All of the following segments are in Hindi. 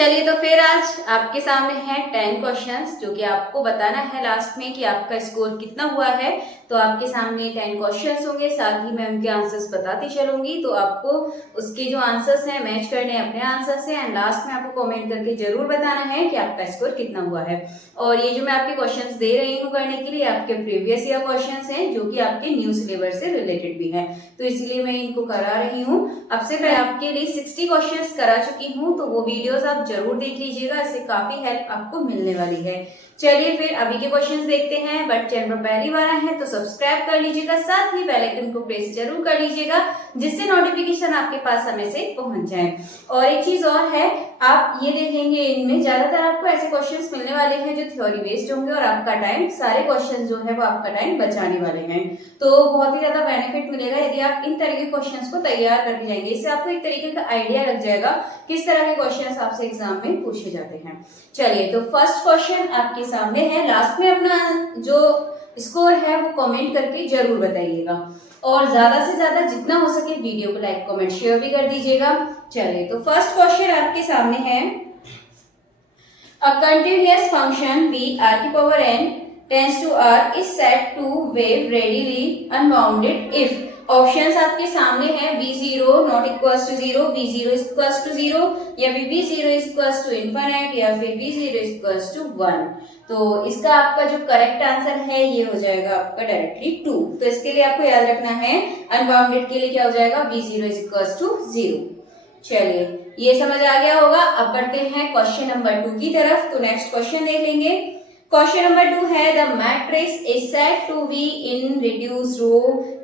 चलिए तो फिर आज आपके सामने है 10 क्वेश्चंस जो कि आपको बताना है लास्ट में कि आपका स्कोर कितना हुआ है। तो आपके सामने 10 क्वेश्चंस होंगे, साथ ही मैं उनके आंसर्स बताती चलूंगी। तो आपको उसके जो आंसर्स हैं मैच करने हैं अपने आंसर से, एंड लास्ट में आपको कमेंट करके जरूर बताना है कि आपका स्कोर कितना हुआ है। और ये जो मैं आपके क्वेश्चंस दे रही हूँ करने के लिए आपके प्रीवियस ईयर क्वेश्चंस हैं जो कि आपके न्यू सिलेबस से रिलेटेड भी है, तो इसलिए मैं इनको करा रही हूँ। अब से मैं आपके लिए 60 क्वेश्चंस करा चुकी हूँ, तो वो वीडियोस आप जरूर देख लीजिएगा, इससे काफी हेल्प आपको मिलने वाली है। चलिए फिर अभी के क्वेश्चंस देखते हैं। बट चैनल पर पहली बार आए हैं तो सब्सक्राइब कर लीजिएगा, साथ ही बेल आइकन को प्रेस जरूर कर लीजिएगा जिससे नोटिफिकेशन आपके पास समय से पहुंच जाए। और एक चीज और है, आप ये देखेंगे इनमें ज्यादातर आपको ऐसे क्वेश्चंस मिलने वाले हैं जो थ्योरी बेस्ड होंगे और आपका टाइम, सारे क्वेश्चन जो है वो आपका टाइम बचाने वाले हैं। तो बहुत ही ज्यादा बेनिफिट मिलेगा यदि आप इन तरह के क्वेश्चंस को तैयार करके जाएंगे। इससे आपको एक तरीके का आइडिया लग जाएगा किस तरह के क्वेश्चंस आपसे एग्जाम में पूछे जाते हैं। चलिए तो फर्स्ट क्वेश्चन आपके सामने है, लास्ट में अपना जो स्कोर है वो कमेंट करके जरूर बताइएगा, और ज्यादा से ज्यादा जितना हो सके वीडियो को लाइक कमेंट शेयर भी कर दीजिएगा। चलिए तो फर्स्ट क्वेश्चन आपके सामने है, a continuous function v r की power n tends to r is said to wave readily unbounded if options आपके सामने है v0 not equals to 0, v0 is equals to 0, या फिर v0 is equals to infinite, या फिर v0 इज इक्वल्स टू 1। तो इसका आपका जो करेक्ट आंसर है ये हो जाएगा आपका डायरेक्टली 2। तो इसके लिए आपको याद रखना है अनबाउंडेड के लिए क्या हो जाएगा, v0 इज इक्वल्स टू 0। चलिए ये समझ आ गया होगा। अब बढ़ते हैं क्वेश्चन नंबर 2 की तरफ। तो नेक्स्ट क्वेश्चन देख लेंगे। क्वेश्चन नंबर 2 है, the matrix is said to be in reduced row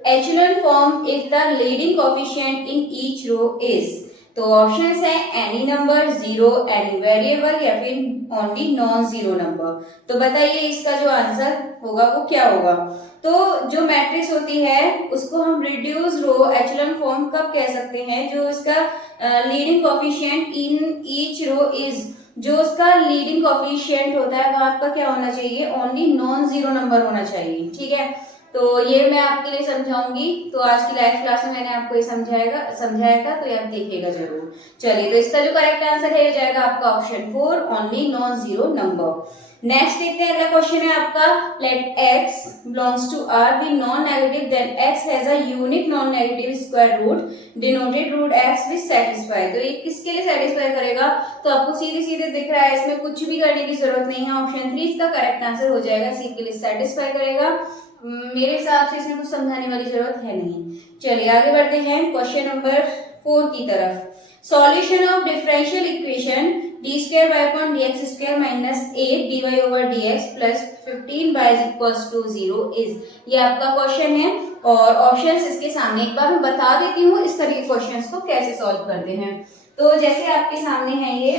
echelon form if the leading coefficient in each row is. तो ऑप्शंस है any number, zero, any variable, या फिर ओनली नॉन जीरो नंबर। तो बताइए इसका जो आंसर होगा वो क्या होगा। तो जो मैट्रिक्स होती है उसको हम रिड्यूस रो एचेलॉन फॉर्म कब कह सकते हैं, जो इसका leading coefficient in each row is, जो उसका लीडिंग कोएफिशिएंट होता है वहां आपका क्या होना चाहिए, ओनली नॉन जीरो नंबर होना चाहिए। ठीक है, तो ये मैं आपके लिए समझाऊंगी। तो आज की लाइव क्लास में मैंने आपको ये समझाया था, तो ये आप देखिएगा जरूर। चलिए तो इसका जो करेक्ट आंसर है ये जाएगा आपका option 4, only non zero number. Next देखते हैं, अगला क्वेश्चन है आपका, late x belongs to r be non-negative then x has a unique non-negative square root denoted root x which satisfy। तो ये किसके लिए सेटिस्फाई करेगा, तो आपको सीधे सीधे दिख रहा है, इसमें कुछ भी करने की जरूरत नहीं है। ऑप्शन 3 इसका करेक्ट आंसर हो जाएगा, सी के लिए सेटिस्फाई करेगा। मेरे हिसाब से इसमें कुछ समझाने वाली जरूरत है नहीं। चलिए आगे बढ़ते हैं क्वेश्चन नंबर 4 की तरफ। Solution of differential equation D square by upon dx square minus 8 dy over dx plus 15 by is equals to 0 is. ये आपका क्वेश्चन है और ऑप्शंस इसके सामने एक बार मैं बता देती हूँ इस तरह के क्वेश्चंस को कैसे सॉल्व करते हैं। तो जैसे आपके सामने है ये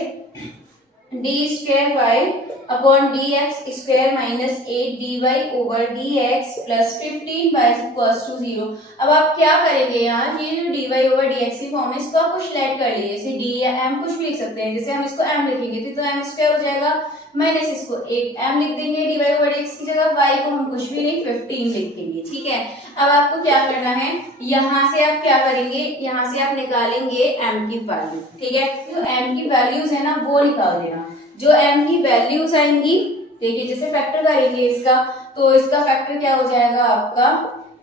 D square by upon dx square minus 8 dy over dx plus 15 by is equals to 0। अब आप क्या करेंगे, यहाँ ये जो dy ओवर dx की फॉर्म है इसको आप कुछ लेट कर लीजिए, जैसे d या m कुछ भी लिख सकते हैं। जैसे हम इसको m लिखेंगे तो m स्क्वायर हो जाएगा, माइनस इसको एक m लिख देंगे, dy ओवर dx की जगह y को हम कुछ भी नहीं 15 लिख देंगे। ठीक है, अब आपको क्या करना है, यहाँ से आप क्या करेंगे, यहाँ से आप निकालेंगे m की वैल्यू। ठीक है, जो m की वैल्यूज है ना वो निकाल देना। जो m की वैल्यूज आएंगी, देखिए जैसे फैक्टर करेंगे इसका, तो इसका फैक्टर क्या हो जाएगा आपका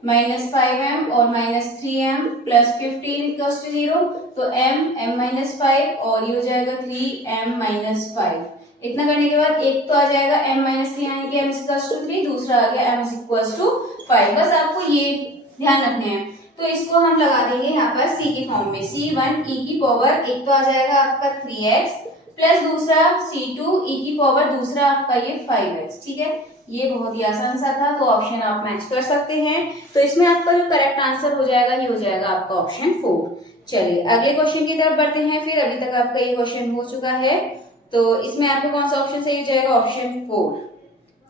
माइनस 5m और minus 3m plus 15 equals to 0। तो m माइनस 5 और ये हो जाएगा 3m माइनस 5। इतना करने के बाद एक तो आ जाएगा m माइनस 3 यानी कि m इक्वल्स टू 3, दूसरा आ गया m इक्वल्स टू 5। बस आपको ये ध्यान रखने हैं। तो इसको हम लगा देंगे यहाँ पर c की फॉर्म में, c1 e की पावर एक तो आ जाएगा आपका 3x प्लस दूसरा c2 e की पावर दूसरा आपका ये 5x। ठीक है, ये बहुत ही आसान सा था, तो ऑप्शन आप मैच कर सकते हैं। तो इसमें आपका जो करेक्ट आंसर हो जाएगा ये हो जाएगा आपका ऑप्शन 4। चलिए अगले क्वेश्चन की तरफ बढ़ते हैं। फिर अभी तक आपका ये क्वेश्चन हो चुका है, तो इसमें आपको कौन सा ऑप्शन सही हो जाएगा, ऑप्शन 4।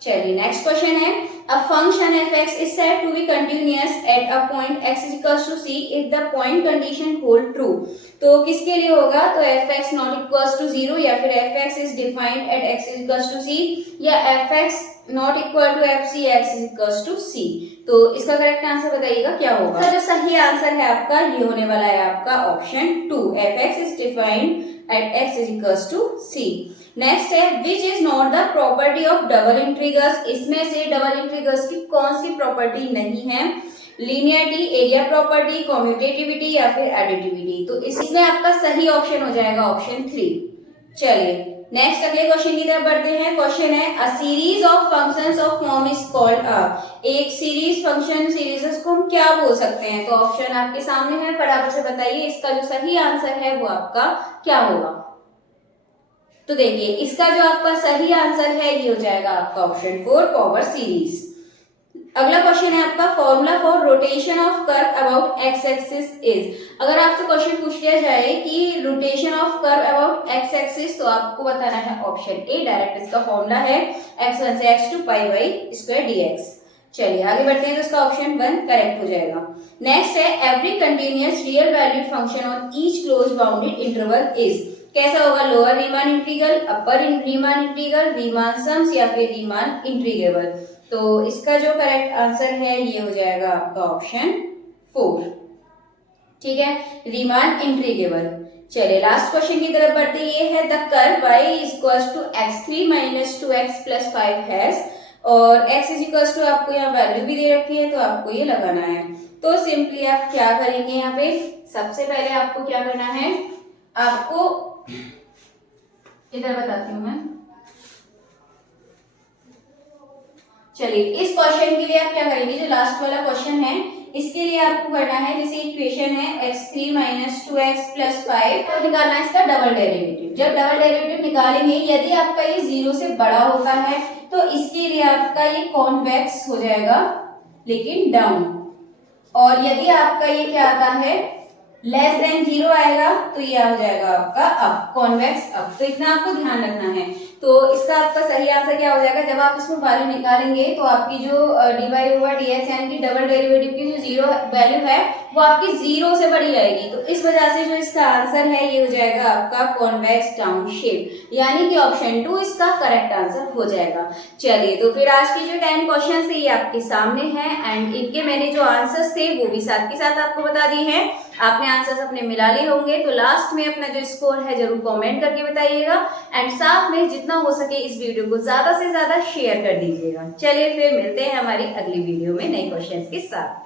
चलिए नेक्स्ट क्वेश्चन है, a function f(x) is said to be continuous at a point x is equals to c if the point condition hold true। तो किसके लिए होगा, तो f(x) not equals to 0, या फिर f(x) is defined at x is equals to c, या f(x) not equal to fc x is equals to c। तो इसका करेक्ट आंसर बताइएगा क्या होगा। तो जो सही आंसर है आपका ये होने वाला है आपका option 2, fx is defined at x is equals to c। Next है which is not the property of double integrals. इसमें से डबल इंटीग्रल्स की कौन सी प्रॉपर्टी नहीं है? लीनियरिटी, एरिया प्रॉपर्टी, कम्यूटेटिविटी या फिर एडिटिविटी। तो इसमें आपका सही ऑप्शन हो जाएगा ऑप्शन 3। चलिए नेक्स्ट अगले क्वेश्चन की तरफ बढ़ते हैं। क्वेश्चन है a series of functions of form is called a. एक सीरीज फंक्शन सीरीज को हम क्या बोल सकते हैं? तो ऑप्शन आपके सामने है, फटाफट से बताइए इसका जो सही आंसर है वो आपका क्या होगा। तो देखिए इसका जो आपका सही आंसर है ये हो जाएगा आपका ऑप्शन 4, पावर सीरीज। अगला क्वेश्चन है आपका formula for rotation of curve about x axis is. अगर आपसे क्वेश्चन पूछ लिया जाए कि rotation of curve about x axis, तो आपको बताना है ऑप्शन ए, डायरेक्ट इसका फॉर्मूला है x1 से x2 pi by square dx। चलिए आगे बढ़ते हैं, तो इसका ऑप्शन 1 करेक्ट हो जाएगा। नेक्स्ट है every continuous real valued function on each close bounded interval is. कैसा होगा? लोअर रीमान इंटीग्रल, अपर रीमान इंटीग्रल, रीमान सम्स या फिर रीमान इंटीग्रेबल। तो इसका जो करेक्ट आंसर है ये हो जाएगा आपका ऑप्शन 4, ठीक है, रीमान इंटीग्रेबल। चलिए लास्ट क्वेश्चन की तरफ बढ़ते, ये है the curve y equals to x3 minus 2x plus 5 has, और x इज इक्वल्स टू आपको यहाँ वैल्यू भी दे रखी है तो आपको ये लगाना है। तो सिंपली आप क्या करेंगे, यहाँ पे सबसे पहले आपको क्या करना है, आपको इधर बताती हूँ मैं। चलिए इस क्वेश्चन के लिए आप क्या करेंगे, जो लास्ट वाला क्वेश्चन है इसके लिए आपको करना है, जैसे इक्वेशन है x3 माइनस 2x प्लस 5, तो निकालना है इसका डबल डेरिवेटिव। जब डबल डेरिवेटिव निकालेंगे, यदि आपका ये 0 से बड़ा होता है तो इसके लिए आपका ये कॉन्वेक्स हो जाएगा लेकिन डाउन, और यदि आपका ये क्या आता है लेस देन 0 आएगा तो ये हो जाएगा आपका अप, कॉन्वेक्स अप। तो इतना आपको ध्यान रखना है। तो इसका आपका सही आंसर क्या हो जाएगा, जब आप इसमें वैल्यू निकालेंगे तो आपकी जो dy ओवर dx यानी कि डबल डेरिवेटिव की जो 0 वैल्यू है वो आपकी 0 से बड़ी आएगी। तो इस वजह से जो इसका आंसर है ये हो जाएगा आपका कॉन्वेक्स डाउन शेप, यानी कि ऑप्शन 2 इसका करेक्ट आंसर हो जाएगा। चलिए तो फिर आज की जो 10 क्वेश्चन थे ये आपके सामने हैं, एंड इनके मैंने जो आंसर्स थे वो भी साथ के साथ आपको बता दिए हैं। आपने आंसर्स अपने मिला लिए होंगे, तो लास्ट में अपना जो स्कोर है जरूर कमेंट करके बताइएगा, एंड साथ में जितना हो सके इस वीडियो को ज्यादा से ज्यादा शेयर कर दीजिएगा। चलिए फिर मिलते हैं हमारी अगली वीडियो में नए क्वेश्चंस के साथ।